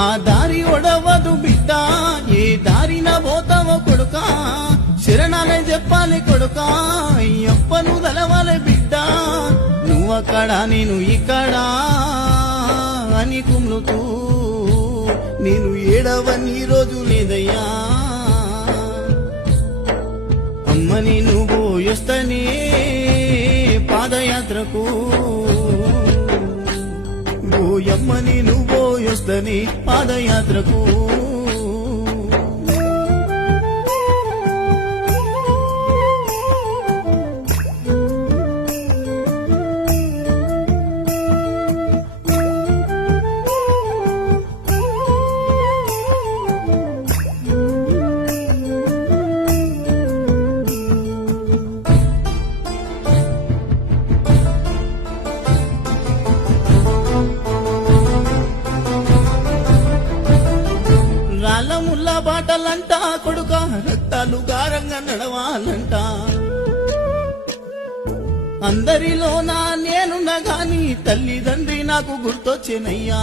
ఆ దారి ఒడవదు బిడ్డ, ఏ దారిన పోతావో కొడుకా, శరణాలే చెప్పాలి కొడుకా, అయ్యప్పను తలవాలి బిడ్డ, నువ్వక్కడ నేను ఇక్కడ అని కుమ్లుతూ నేను ఏడవని రోజు లేదయ్యా. అమ్మని నువ్వు వస్తనే పాదయాత్రకు, ఓయమ్మని నువ్వు వస్తనే పాదయాత్రకు. రాళ్ళముల్ల బాటలంట కొడుక, రక్తాలు గారంగా నడవాలంట, అందరిలోనా నేనున్నా గాని తల్లిదండ్రి నాకు గుర్తొచ్చేనయ్యా.